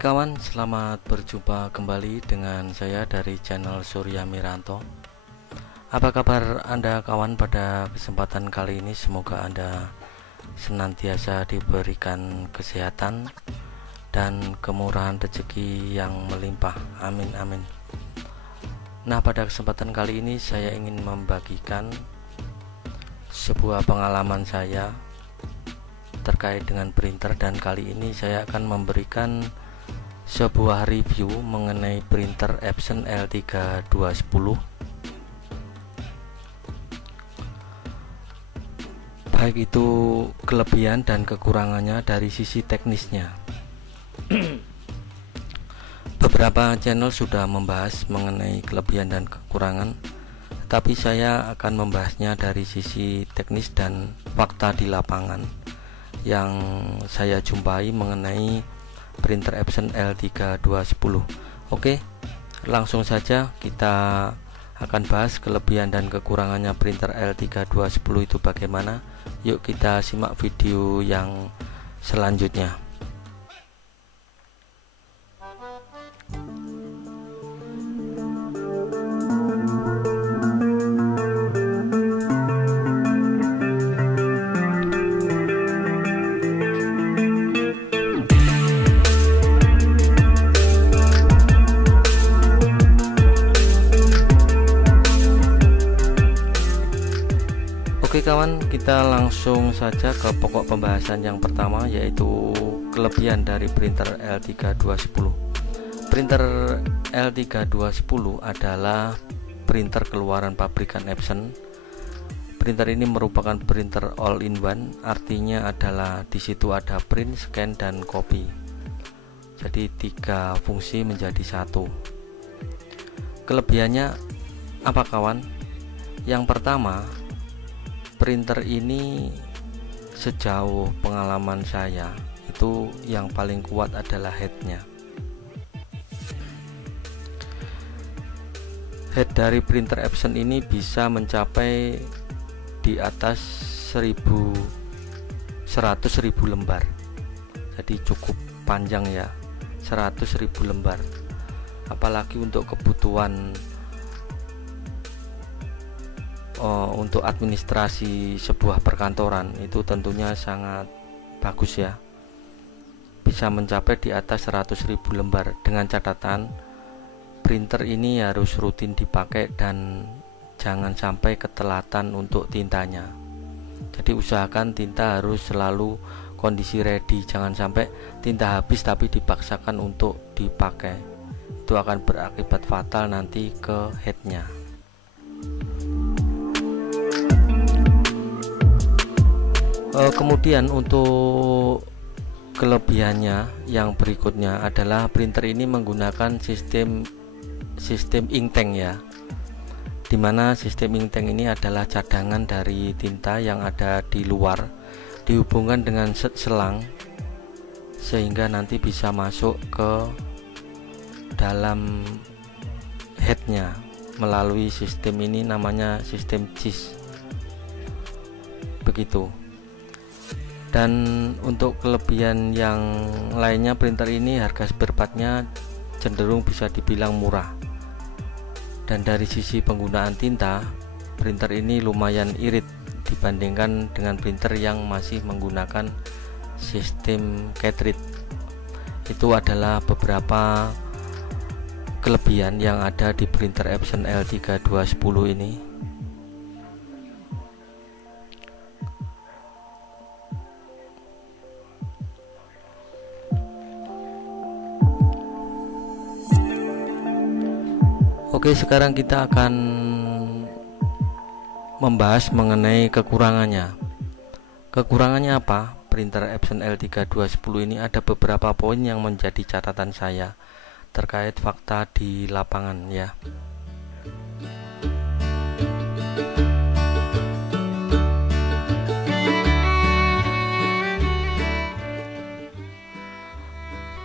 Oke kawan, selamat berjumpa kembali dengan saya dari channel Surya Miranto. Apa kabar Anda kawan pada kesempatan kali ini? Semoga Anda senantiasa diberikan kesehatan dan kemurahan rezeki yang melimpah. Amin amin. Nah, pada kesempatan kali ini saya ingin membagikan sebuah pengalaman saya terkait dengan printer, dan kali ini saya akan memberikan sebuah review mengenai printer Epson L3210, baik itu kelebihan dan kekurangannya dari sisi teknisnya. Beberapa channel sudah membahas mengenai kelebihan dan kekurangan, tetapi saya akan membahasnya dari sisi teknis dan fakta di lapangan yang saya jumpai mengenai printer Epson L3210. Oke, langsung saja kita akan bahas kelebihan dan kekurangannya printer L3210 itu bagaimana. Yuk kita simak video yang selanjutnya. Oke kawan, kita langsung saja ke pokok pembahasan yang pertama, yaitu kelebihan dari printer L3210. Printer L3210 adalah printer keluaran pabrikan Epson. Printer ini merupakan printer all-in-one, artinya adalah di situ ada print, scan, dan copy. Jadi 3 fungsi menjadi satu. Kelebihannya apa kawan? Yang pertama, printer ini sejauh pengalaman saya itu yang paling kuat adalah headnya. Head dari printer Epson ini bisa mencapai di atas 100.000 lembar, jadi cukup panjang ya, 100.000 lembar. Apalagi untuk kebutuhan untuk administrasi sebuah perkantoran itu tentunya sangat bagus ya, bisa mencapai di atas 100.000 lembar, dengan catatan printer ini harus rutin dipakai dan jangan sampai ketelatan untuk tintanya. Jadi usahakan tinta harus selalu kondisi ready, jangan sampai tinta habis tapi dipaksakan untuk dipakai, itu akan berakibat fatal nanti ke headnya. Kemudian untuk kelebihannya yang berikutnya adalah printer ini menggunakan sistem inktank ya, dimana sistem inktank ini adalah cadangan dari tinta yang ada di luar dihubungkan dengan selang sehingga nanti bisa masuk ke dalam headnya melalui sistem ini, namanya sistem JIS begitu. Dan untuk kelebihan yang lainnya, printer ini harga spare partnya cenderung bisa dibilang murah, dan dari sisi penggunaan tinta printer ini lumayan irit dibandingkan dengan printer yang masih menggunakan sistem cartridge. Itu adalah beberapa kelebihan yang ada di printer Epson L3210 ini. Oke, sekarang kita akan membahas mengenai kekurangannya. Kekurangannya apa? Printer Epson L3210 ini ada beberapa poin yang menjadi catatan saya terkait fakta di lapangan ya.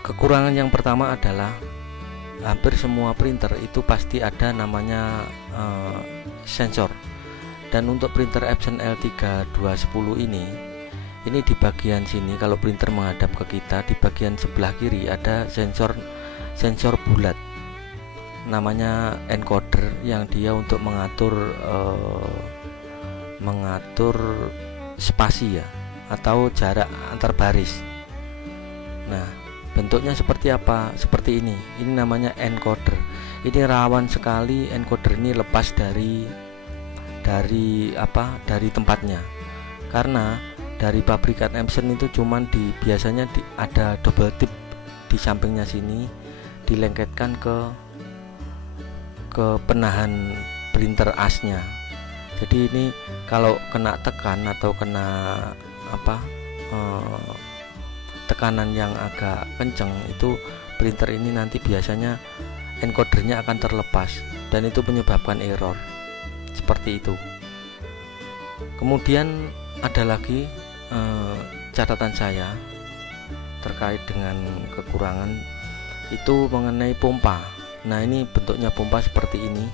Kekurangan yang pertama adalah hampir semua printer itu pasti ada namanya sensor, dan untuk printer Epson L3210 ini Ini di bagian sini, kalau printer menghadap ke kita, di bagian sebelah kiri ada sensor bulat, namanya encoder, yang dia untuk mengatur spasi ya, atau jarak antar baris. Nah, bentuknya seperti apa? Seperti ini. Ini namanya encoder. Ini rawan sekali encoder ini lepas dari tempatnya, karena dari pabrikan Epson itu cuman biasanya ada double tip di sampingnya sini, dilengketkan ke penahan printer asnya. Jadi ini kalau kena tekan atau kena tekanan yang agak kenceng, itu printer ini nanti biasanya encodernya akan terlepas, dan itu menyebabkan error seperti itu. Kemudian ada lagi catatan saya terkait dengan kekurangan itu mengenai pompa. Nah, ini bentuknya pompa seperti ini,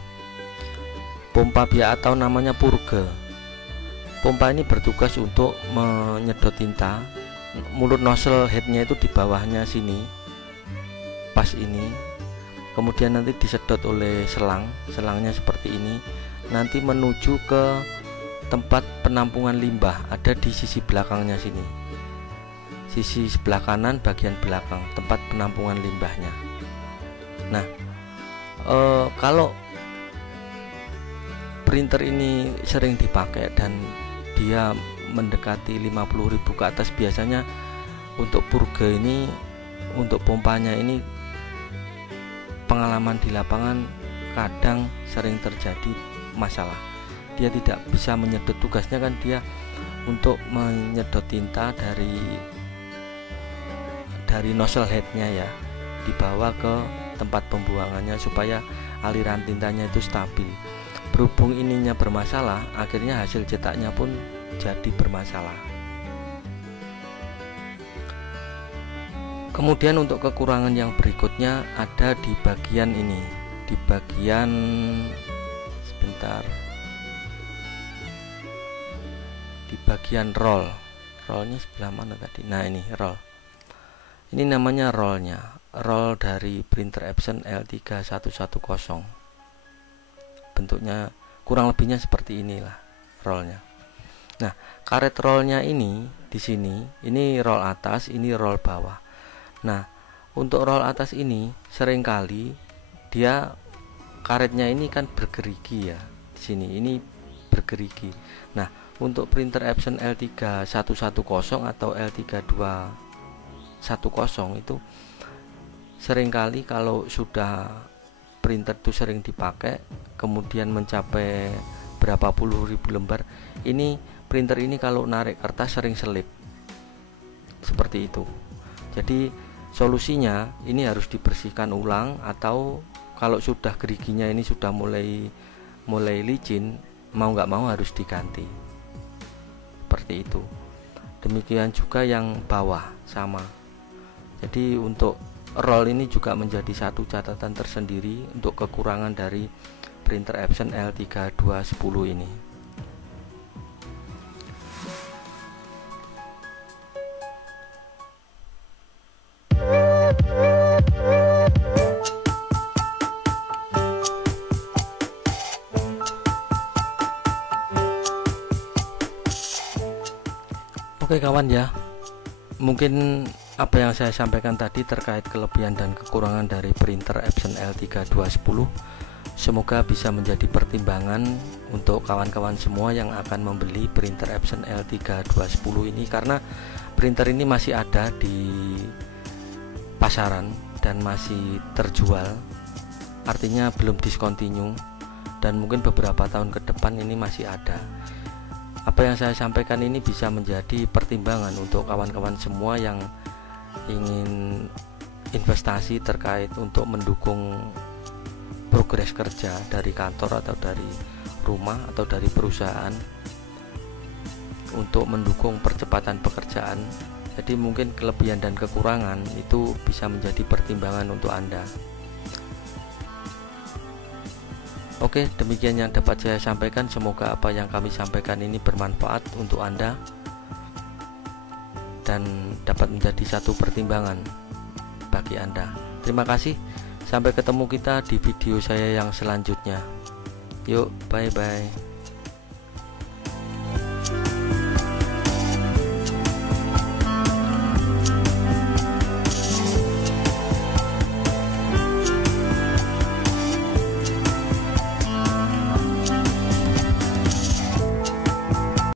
pompa biak atau namanya purge. Pompa ini bertugas untuk menyedot tinta. Mulut nozzle headnya itu di bawahnya sini, pas ini. Kemudian nanti disedot oleh selangnya seperti ini, nanti menuju ke tempat penampungan limbah, ada di sisi belakangnya sini, sisi sebelah kanan bagian belakang tempat penampungan limbahnya. Nah, kalau printer ini sering dipakai dan dia mendekati 50.000 ke atas, biasanya untuk purge ini, untuk pompanya ini, pengalaman di lapangan kadang sering terjadi masalah. Dia tidak bisa menyedot, tugasnya kan dia untuk menyedot tinta dari nozzle headnya ya, dibawa ke tempat pembuangannya supaya aliran tintanya itu stabil. Berhubung ininya bermasalah, akhirnya hasil cetaknya pun jadi bermasalah. Kemudian untuk kekurangan yang berikutnya ada di bagian ini, di bagian di bagian rollnya sebelah mana tadi? Nah, ini roll. Ini namanya roll dari printer Epson L3110. Bentuknya kurang lebihnya seperti inilah rollnya. Nah, karet rollnya ini di sini, ini roll atas, ini roll bawah. Nah, untuk roll atas ini seringkali dia karetnya ini kan bergerigi ya, di sini ini bergerigi. Nah, untuk printer Epson L3110 atau L3210 itu seringkali kalau sudah printer itu sering dipakai, kemudian mencapai berapa puluh ribu lembar, ini printer ini kalau narik kertas sering selip seperti itu. Jadi solusinya ini harus dibersihkan ulang, atau kalau sudah geriginya ini sudah mulai licin, mau nggak mau harus diganti seperti itu. Demikian juga yang bawah sama. Jadi untuk roll ini juga menjadi satu catatan tersendiri untuk kekurangan dari printer Epson L3210 ini. Oke kawan ya, mungkin apa yang saya sampaikan tadi terkait kelebihan dan kekurangan dari printer Epson L3210 semoga bisa menjadi pertimbangan untuk kawan-kawan semua yang akan membeli printer Epson L3210 ini, karena printer ini masih ada di pasaran dan masih terjual, artinya belum discontinue, dan mungkin beberapa tahun ke depan ini masih ada. Apa yang saya sampaikan ini bisa menjadi pertimbangan untuk kawan-kawan semua yang ingin investasi terkait untuk mendukung progres kerja dari kantor atau dari rumah atau dari perusahaan, untuk mendukung percepatan pekerjaan. Jadi mungkin kelebihan dan kekurangan itu bisa menjadi pertimbangan untuk Anda. Oke, demikian yang dapat saya sampaikan. Semoga apa yang kami sampaikan ini bermanfaat untuk Anda. dan dapat menjadi satu pertimbangan bagi Anda. Terima kasih, sampai ketemu kita di video saya yang selanjutnya. Yuk, bye bye.